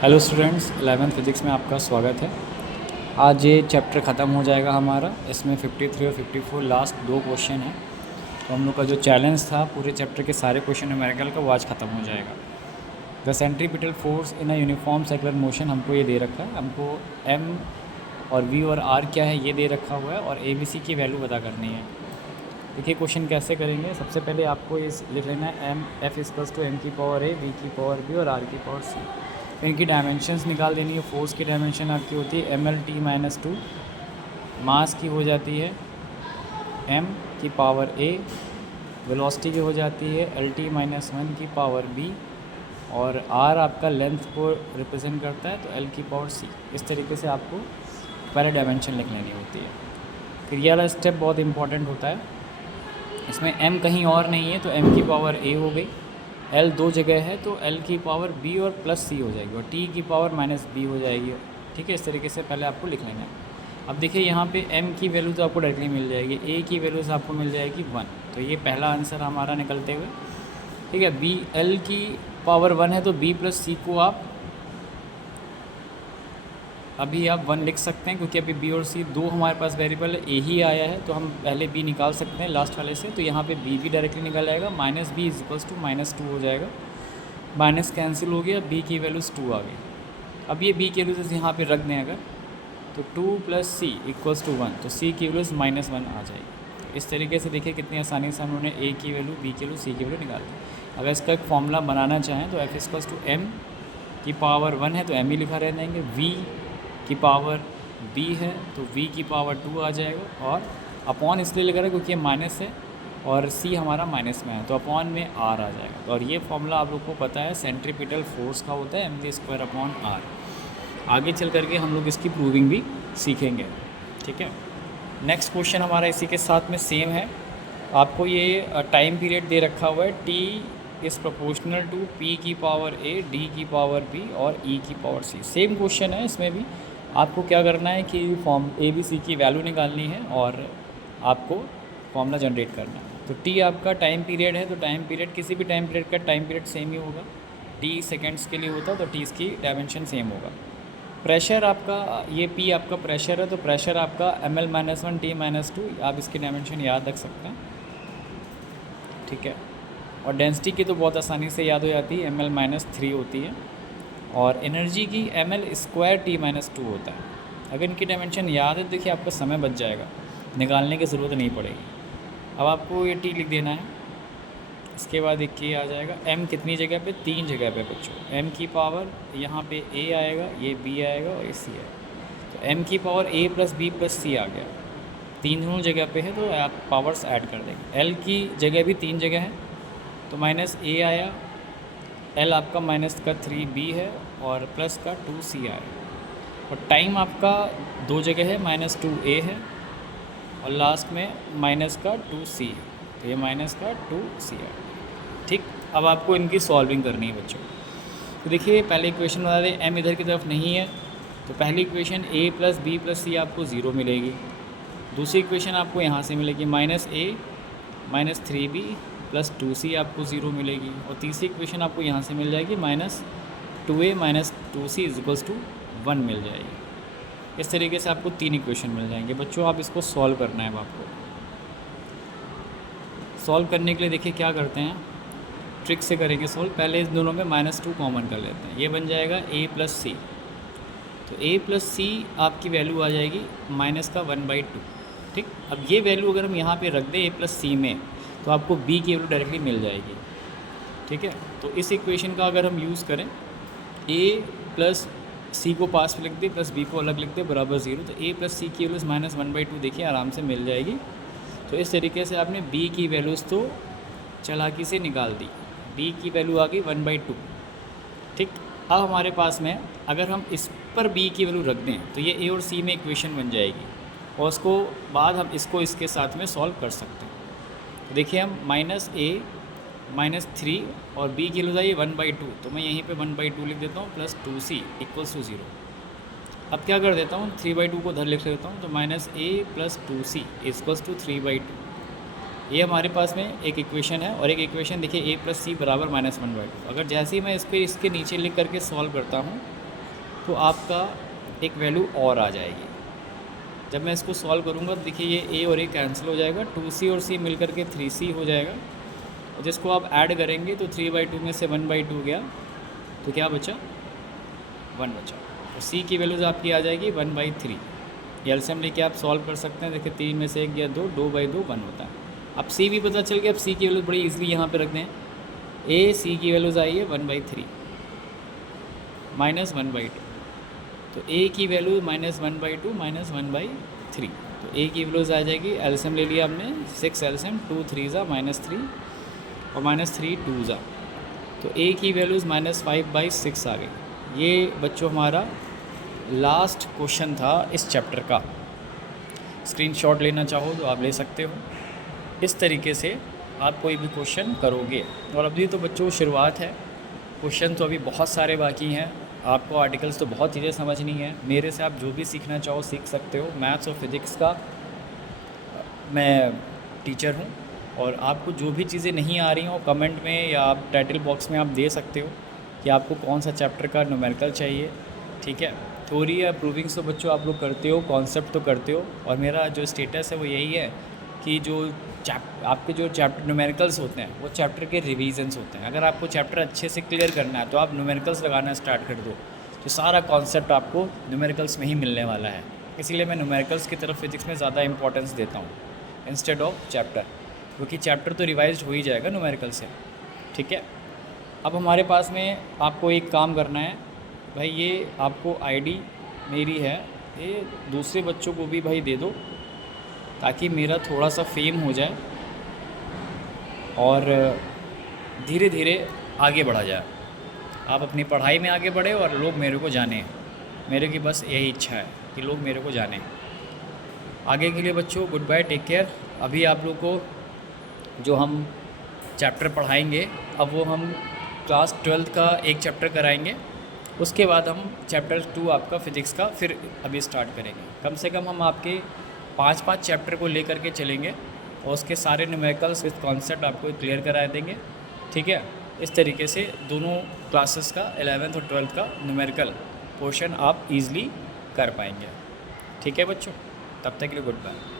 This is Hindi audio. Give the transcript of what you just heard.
हेलो स्टूडेंट्स, 11th फिज़िक्स में आपका स्वागत है। आज ये चैप्टर ख़त्म हो जाएगा हमारा। इसमें 53 और 54 लास्ट दो क्वेश्चन हैं। तो हम लोग का जो चैलेंज था पूरे चैप्टर के सारे क्वेश्चन न्यूमेरिकल का वो आज ख़त्म हो जाएगा। The centripetal force in a uniform circular motion हमको ये दे रखा है। हमको एम और वी और आर क्या है ये दे रखा हुआ है और ए बी सी की वैल्यू पता करनी है। देखिए क्वेश्चन कैसे करेंगे। सबसे पहले आपको ये लिख लेना है M F equals to M की पावर ए, वी की पावर बी और आर की पावर सी। इनकी डायमेंशंस निकाल देनी है। फोर्स की डायमेंशन आपकी होती है M L T minus two, mass की हो जाती है एम की पावर ए, वेलोसिटी की हो जाती है एल टी माइनस वन की पावर बी, और आर आपका लेंथ को रिप्रेजेंट करता है तो एल की पावर सी। इस तरीके से आपको पहले डायमेंशन लिख लेनी होती है। फिर ये वाला स्टेप बहुत इंपॉर्टेंट होता है। इसमें m कहीं और नहीं है तो m की पावर a हो गई, l दो जगह है तो l की पावर b और प्लस c हो जाएगी और t की पावर माइनस b हो जाएगी। ठीक है, इस तरीके से पहले आपको लिख लेना है। अब देखिए यहाँ पे m की वैल्यू तो आपको डायरेक्टली मिल जाएगी, a की वैल्यू से आपको मिल जाएगी 1, तो ये पहला आंसर हमारा निकलते हुए। ठीक है, b l की पावर 1 है तो b प्लस c को आप अभी आप 1 लिख सकते हैं, क्योंकि अभी बी और सी दो हमारे पास वेरिएबल है, ए ही आया है तो हम पहले बी निकाल सकते हैं लास्ट वाले से। तो यहाँ पे बी भी डायरेक्टली निकल आएगा, minus B is equals to minus 2 हो जाएगा। माइनस कैंसिल हो गया, बी की वैल्यूज़ 2 आ गई। अब ये बी की वैल्यूज़ यहाँ पे रख दें अगर, तो 2 प्लस सी इक्वल्स टू 1, तो सी की वैल्यूज़ माइनस 1 आ जाएगी। इस तरीके से देखिए कितनी आसानी से हम उन्होंने ए की वैल्यू, बी की वैल्यू, सी की वैल्यू निकाल दी। अगर इसका एक फॉर्मूला बनाना चाहें तो एफ इक्वल्स टू एम की पावर 1 है तो एम ही लिखा रह जाएंगे, वी की पावर b है तो v की पावर 2 आ जाएगा, और अपॉन इसलिए लग रहा है क्योंकि ये माइनस है और c हमारा माइनस में है तो अपॉन में r आ जाएगा। और ये फॉर्मूला आप लोग को पता है सेंट्रीपिटल फोर्स का होता है M V square upon r। आगे चल करके हम लोग इसकी प्रूविंग भी सीखेंगे। ठीक है, नेक्स्ट क्वेश्चन हमारा इसी के साथ में सेम है। आपको ये टाइम पीरियड दे रखा हुआ है t is proportional to p की पावर a, d की पावर b और e की पावर c। सेम क्वेश्चन है, इसमें भी आपको क्या करना है कि फॉर्म ए बी सी की वैल्यू निकालनी है और आपको फॉर्मूला जनरेट करना है। तो टी आपका टाइम पीरियड है तो टाइम पीरियड, किसी भी टाइम पीरियड का टाइम पीरियड सेम ही होगा। टी सेकंड्स के लिए होता है तो टी इसकी डायमेंशन सेम होगा। प्रेशर आपका, ये पी आपका प्रेशर है तो प्रेशर आपका M L minus 1 T minus 2, आप इसकी डायमेंशन याद रख सकते हैं। ठीक है, और डेंसिटी की तो बहुत आसानी से याद हो जाती है, एम एल माइनस 3 होती है, और एनर्जी की M L square T minus 2 होता है। अगर इनकी डायमेंशन याद है देखिए आपका समय बच जाएगा, निकालने की ज़रूरत नहीं पड़ेगी। अब आपको ये टी लिख देना है, इसके बाद एक के आ जाएगा। एम कितनी जगह पे, 3 जगह पे बच्चों। एम की पावर यहाँ पे ए आएगा, ये बी आएगा और ये सी आएगा। तो एम की पावर ए प्लस बी प्लस सी आ गया, तीनों जगह पे है तो आप पावर्स ऐड कर देंगे। एल की जगह भी 3 जगह है तो माइनस ए आया, एल आपका माइनस का 3b है और प्लस का 2c आएगा। और टाइम आपका 2 जगह है, माइनस 2a है और लास्ट में माइनस का 2c है, तो ये माइनस का 2c है। ठीक, अब आपको इनकी सॉल्विंग करनी है बच्चों। तो देखिए पहले इक्वेशन बता दें, m इधर की तरफ नहीं है तो पहली equation a plus B plus C आपको 0 मिलेगी। दूसरी इक्वेशन आपको यहाँ से मिलेगी minus a minus 3b plus 2c आपको 0 मिलेगी। और तीसरी इक्वेशन आपको यहाँ से मिल जाएगी minus 2a minus 2c is equals to 1 मिल जाएगी। इस तरीके से आपको 3 इक्वेशन मिल जाएंगे बच्चों। आप इसको सॉल्व करना है। अब आपको सॉल्व करने के लिए देखिए क्या करते हैं, ट्रिक से करेंगे सॉल्व। पहले इस दोनों में माइनस 2 कॉमन कर लेते हैं, ये बन जाएगा a प्लस सी। तो a प्लस सी आपकी वैल्यू आ जाएगी माइनस का 1/2। ठीक, अब ये वैल्यू अगर हम यहाँ पे रख दें a प्लस सी में तो आपको b की वैल्यू डायरेक्टली मिल जाएगी। ठीक है, तो इस इक्वेशन का अगर हम यूज़ करें, a प्लस सी को पास में लिख दें प्लस b को अलग लिख दें बराबर 0, तो a प्लस सी की वैल्यूज़ माइनस 1/2 देखिए आराम से मिल जाएगी। तो इस तरीके से आपने b की वैल्यूज़ तो चालाकी से निकाल दी, b की वैल्यू आ गई 1/2। ठीक, अब हमारे पास में अगर हम इस पर b की वैल्यू रख दें तो ये a और c में इक्वेशन बन जाएगी और उसको बाद हम इसको इसके साथ में सॉल्व कर सकते हैं। तो देखिए हम माइनस a माइनस 3 और b की वैल्यू आई 1/2, तो मैं यहीं पे 1/2 लिख देता हूँ प्लस 2c इक्वल्स टू 0। अब क्या कर देता हूँ, 3/2 को उधर लिख देता हूँ, तो minus a plus 2c equals to 3/2। ये हमारे पास में एक इक्वेशन है और एक इक्वेशन देखिए a प्लस सी बराबर माइनस 1/2। अगर जैसे ही मैं इसके नीचे लिख करके सॉल्व करता हूँ तो आपका एक वैल्यू और आ जाएगी। जब मैं इसको सॉल्व करूँगा तो देखिए ये a और a कैंसिल हो जाएगा, 2c और c मिल करके 3c हो जाएगा, और जिसको आप ऐड करेंगे तो 3/2 में से 1/2 गया तो क्या बचा, 1 बचा। तो c की वैल्यूज़ आपकी आ जाएगी 1/3। ये एलसीएम लेके आप सॉल्व कर सकते हैं। देखिए 3 में से 1 गया 2, 2/2 1 होता है। अब c भी पता चल गया। अब c की वैल्यूज़ बड़ी ईजिली यहाँ पे रख दें। a c की वैल्यूज़ आई है 1/3 माइनस 1/2, तो a की वैल्यू -1/2 माइनस 1/3, तो a की वैल्यूज़ आ जाएगी। एलसीएम ले लिया हमने, 6 एलसीएम, 2 3 -3 और -3 2 तो a की वैल्यूज़ -5/6 आ गई। ये बच्चों हमारा लास्ट क्वेश्चन था इस चैप्टर का। स्क्रीनशॉट लेना चाहो तो आप ले सकते हो। इस तरीके से आप कोई भी क्वेश्चन करोगे। और अभी तो बच्चों शुरुआत है, क्वेश्चन तो अभी बहुत सारे बाकी हैं। आपको आर्टिकल्स तो बहुत चीज़ें समझनी है। मेरे से आप जो भी सीखना चाहो सीख सकते हो। मैथ्स और फिज़िक्स का मैं टीचर हूँ, और आपको जो भी चीज़ें नहीं आ रही हों कमेंट में या आप टाइटल बॉक्स में आप दे सकते हो कि आपको कौन सा चैप्टर का न्यूमेरिकल चाहिए। ठीक है, थ्योरी या प्रूविंग्स तो बच्चों आप लोग करते हो, कॉन्सेप्ट तो करते हो, और मेरा जो स्टेटस है वो यही है कि जो आपके जो चैप्टर न्यूमेरिकल्स होते हैं वो चैप्टर के रिवीजन्स होते हैं। अगर आपको चैप्टर अच्छे से क्लियर करना है तो आप न्यूमेरिकल्स लगाना स्टार्ट कर दो, तो सारा कॉन्सेप्ट आपको न्यूमेरिकल्स में ही मिलने वाला है। इसीलिए मैं न्यूमेरिकल्स की तरफ फिजिक्स में ज़्यादा इंपॉर्टेंस देता हूँ इंस्टेड ऑफ चैप्टर, क्योंकि चैप्टर तो रिवाइज हो ही जाएगा न्यूमेरिकल से। ठीक है, अब हमारे पास में आपको एक काम करना है भाई, ये आपको आईडी मेरी है, ये दूसरे बच्चों को भी भाई दे दो ताकि मेरा थोड़ा सा फेम हो जाए और धीरे धीरे आगे बढ़ा जाए। आप अपनी पढ़ाई में आगे बढ़े और लोग मेरे को जाने। मेरे की बस यही इच्छा है कि लोग मेरे को जाने। आगे के लिए बच्चों गुड बाय, टेक केयर। अभी आप लोग को जो हम चैप्टर पढ़ाएंगे अब वो हम क्लास 12th का एक चैप्टर कराएंगे, उसके बाद हम चैप्टर 2 आपका फ़िज़िक्स का फिर अभी स्टार्ट करेंगे। कम से कम हम आपके 5-5 चैप्टर को लेकर के चलेंगे और उसके सारे न्यूमेरिकल्स विद कॉन्सेप्ट आपको क्लियर करा देंगे। ठीक है, इस तरीके से दोनों क्लासेस का 11th और 12th का न्यूमेरिकल पोर्शन आप ईज़िली कर पाएंगे। ठीक है बच्चों, तब तक के लिए गुड बाय।